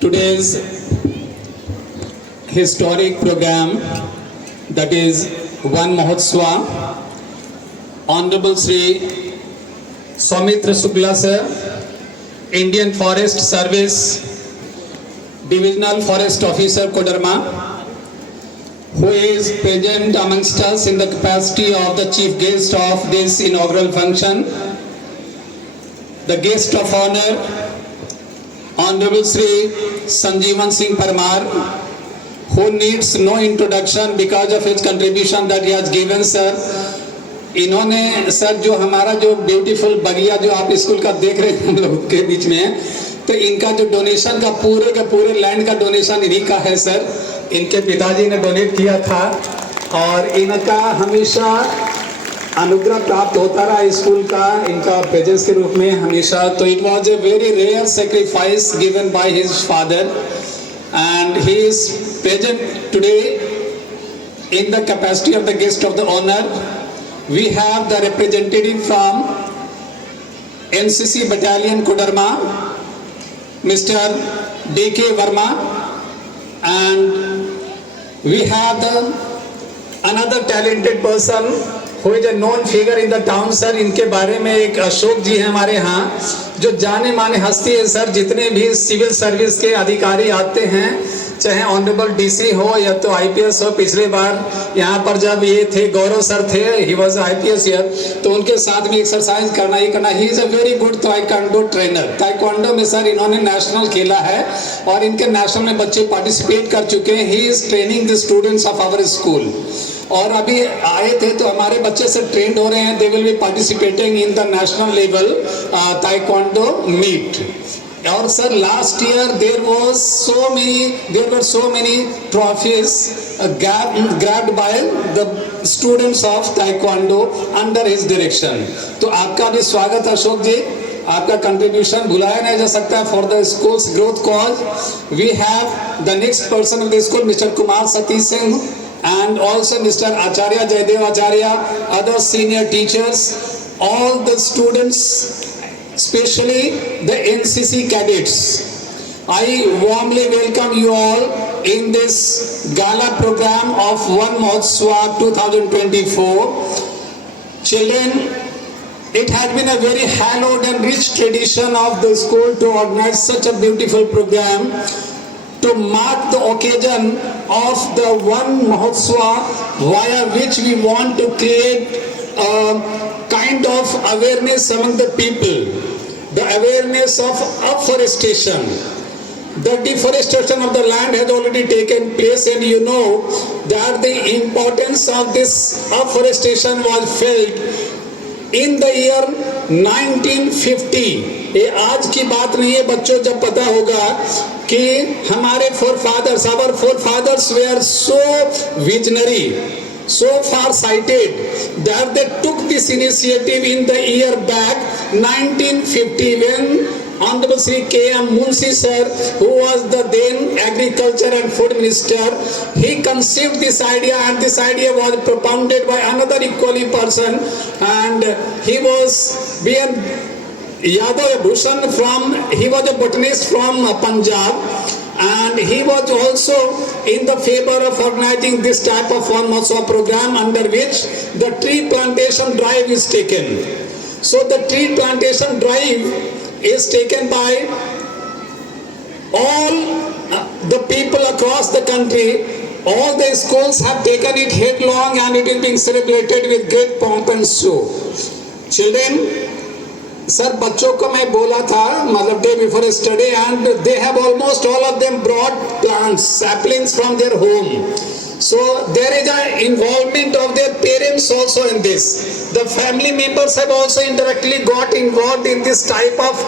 today's historic program, that is Van Mahotswa. Honorable Sri Soumitra Shukla sir, Indian Forest Service Divisional Forest Officer Kodarma, who is present amongst us in the capacity of the chief guest of this inaugural function. The guest of honor, Honorable Sri Sanjeevan Singh Parmar, who needs no introduction because of his contribution that he has given, sir. इन्होंने sir जो हमारा जो beautiful बगिया जो आप school का देख रहे हैं हम लोग के बीच में, तो इनका जो डोनेशन का पूरे लैंड का डोनेशन इन्हीं का है सर. इनके पिताजी ने डोनेट किया था और इनका हमेशा अनुग्रह प्राप्त होता रहा स्कूल का, इनका प्रेजेंस के रूप में हमेशा. तो it was a very rare sacrifice given by his father and he is present today in the capacity of the guest of the honour. We have the representative from NCC Battalion Kodarma, Mr. D.K. Verma, and we have another talented person who is a known figure in the town, sir. इनके बारे में एक अशोक जी हैं हमारे यहाँ, जो जाने माने हस्ती है सर. जितने भी सिविल सर्विस के अधिकारी आते हैं, चाहे ऑनरेबल डीसी हो या तो आईपीएस हो. पिछले बार यहाँ पर जब ये थे, गौरव सर थे, ही वाज आईपीएस ईयर, तो उनके साथ में एक्सरसाइज करना ही करना. He is a very good taekwondo trainer. Taekwondo में सर इन्होंने नेशनल खेला है और इनके नेशनल में बच्चे पार्टिसिपेट कर चुके हैं. He is training the students of our school और अभी आए थे तो हमारे बच्चे से ट्रेंड हो रहे हैं. They will be participating in the national level taekwondo meet. और sir last year there were so many trophies grabbed by the students of taekwondo under his direction. तो आपका भी स्वागत अशोक जी. आपका कंट्रीब्यूशन भुलाया नहीं जा सकता for the school's growth cause. We have the next person of the school mister Kumar Satish Singh and also Mr. Acharya Jaydev Acharya, other senior teachers, all the students, especially the NCC cadets. I warmly welcome you all in this gala program of Van Mahotswa 2024. Children, it has been a very hallowed and rich tradition of the school to organize such a beautiful program to mark the occasion of the Van Mahotswa, via which we want to create a kind of awareness among the people, the awareness of afforestation. The deforestation of the land has already taken place, and you know that the importance of this afforestation was felt in the year 1950. ये आज की बात नहीं है बच्चों. जब पता होगा कि हमारे our forefathers were so visionary, so far sighted that they took this initiative in the year back 1950 when Honorable Sri K.M. Munshi sir, who was the then agriculture and food minister, he conceived this idea, and this idea was propounded by another equally person, and he was being Yadav Bhushan he was a botanist from Punjab, and he was also in the favor of organizing this type of Van Mahotswa program under which the tree plantation drive is taken. So the tree plantation drive is taken by all the people across the country. All the schools have taken it headlong, and it is being celebrated with great pomp and show. Children, sir बच्चों को मैं बोला था मतलब day before study, and they have almost all of them brought plants saplings from their home. So there is an involvement of their parents also in this. The family members have also indirectly got involved in this type of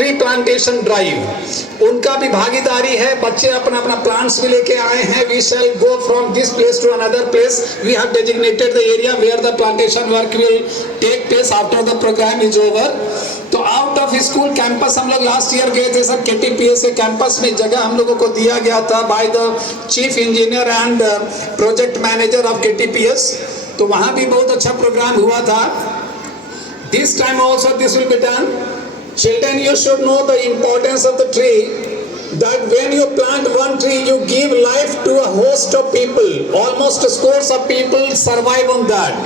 tree plantation drive. उनका भी भागीदारी है. बच्चे अपना अपना plants भी लेके आए हैं. We shall go from this place to another place. We have designated the area where the plantation work will take place after the program is over. तो आउट ऑफ स्कूल कैंपस हम लोग last year गए थे sir. KTPS के campus में जगह हम लोगों को दिया गया था by the chief engineer and project manager of KTPS. तो वहां भी बहुत अच्छा प्रोग्राम हुआ था. This time also this will be done. Children, you should know the importance of the tree. that when you plant one tree, you give life to a host of people. Almost scores of people survive on that.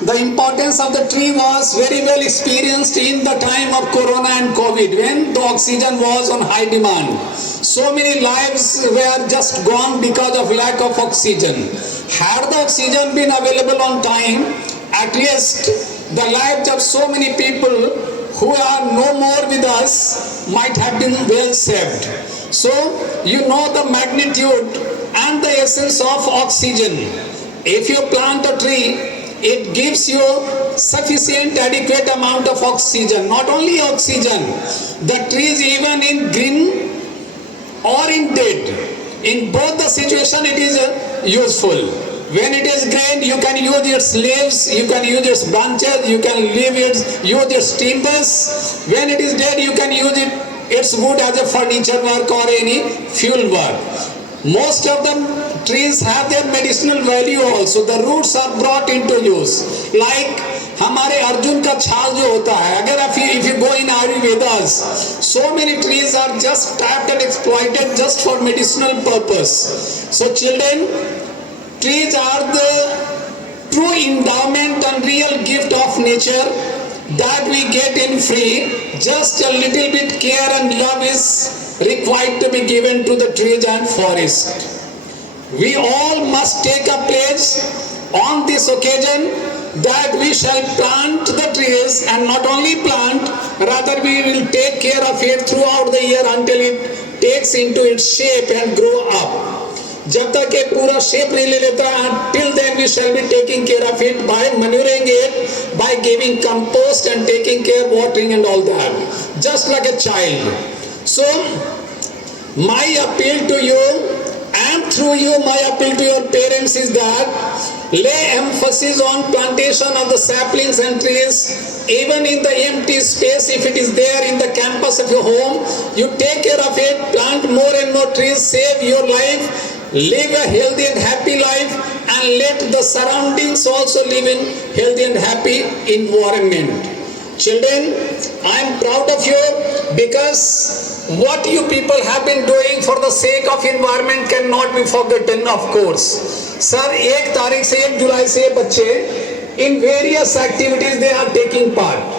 The importance of the tree was very well experienced in the time of Corona and COVID, when the oxygen was on high demand. So many lives were just gone because of lack of oxygen. Had the oxygen been available on time, at least the lives of so many people who are no more with us might have been well saved. So you know the magnitude and the essence of oxygen. If you plant a tree, it gives you sufficient adequate amount of oxygen. Not only oxygen, the trees even in green or in dead, in both the situation it is useful. When it is green, you can use its leaves, you can use its branches, you can use its timbers. When it is dead, you can use its wood as a furniture work or any fuel work. Most of the trees have their medicinal value also. The roots are brought into use. Like हमारे अर्जुन का छाल जो होता है, अगर if you go in Ayurvedas, so many trees are just tapped and exploited just for medicinal purpose. So children, trees are the true endowment and real gift of nature that we get in free. Just a little bit care and love is required to be given to the trees and forest. We all must take a pledge on this occasion that we shall plant the trees, and not only plant, rather we will take care of it throughout the year until it takes into its shape and grow up. जब तक ये पूरा shape नहीं ले लेता, till then we shall be taking care of it by manuring it, by giving compost and taking care, watering and all that, just like a child. So my appeal to you, and through you my appeal to your parents, is that lay emphasis on plantation of the saplings and trees, even in the empty space. If it is there in the campus of your home, you take care of it, plant more and more trees, save your life, live a healthy and happy life, and let the surroundings also live in healthy and happy environment. Children, I am proud of you, because what you people have been doing for the sake of environment cannot be forgotten, of course. Sir, 1 तारीख से 1 जुलाई से बच्चे in various activities they are taking part.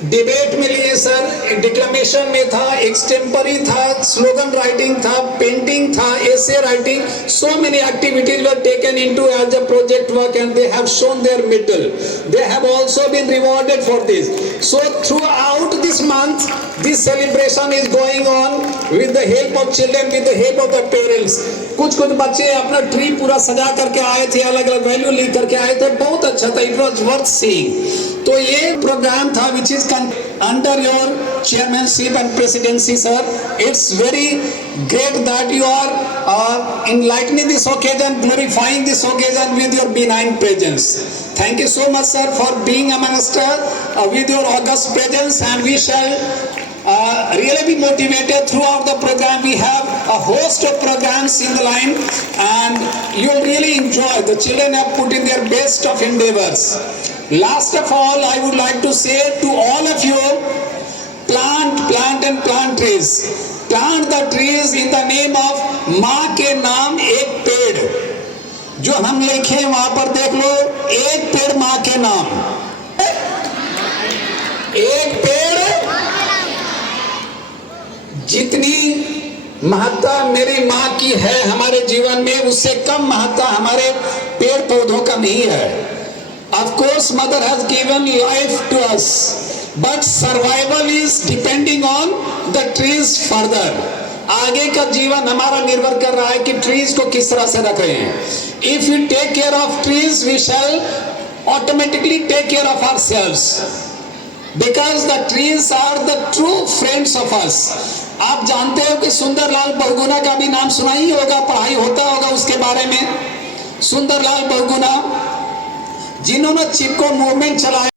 Debate में लिए sir, डिक्लेमेशन में था, एक्सटेम्परी था, slogan writing था, पेंटिंग था, essay writing. So many activities were taken into as a project work, and they have shown their mettle. They have also been rewarded for this. So throughout this month, this celebration is going on with the help of children, with the help of the parents. कुछ बच्चे अपना tree पूरा सजा करके आए थे, अलग अलग वैल्यू लिख करके आए थे, बहुत अच्छा था. It was worth seeing. तो ये प्रोग्राम था which is under your chairmanship and presidency, sir. It's very great that you are enlightening this occasion, glorifying this occasion with your benign presence. Thank you so much, sir, for being amongst us with your august presence, and we shall really be motivated throughout the program. We have a host of programs in the line, and you'll really enjoy. The children have put in their best of endeavors. Last of all, I would like to say to all of you, plant and plant trees. Plant the trees in the name of माँ के नाम एक पेड़. जो हम लिखे वहां पर देख लो, एक पेड़ माँ के नाम. एक पेड़, जितनी महत्ता मेरी माँ की है हमारे जीवन में, उससे कम महत्ता हमारे पेड़ पौधों का नहीं है. Of course, mother has given life to us, but survival is depending on the trees further. आगे का जीवन हमारा निर्भर कर रहा है कि ट्रीज को किस तरह से रख रहे हैं. If we take care of trees, we shall automatically take care of ourselves, because the trees are the true friends of us. आप जानते हो कि सुंदरलाल बहुगुणा का भी नाम सुना ही होगा, पढ़ाई होता होगा उसके बारे में. सुंदरलाल बहुगुणा जिन्होंने चिपको मूवमेंट चलाया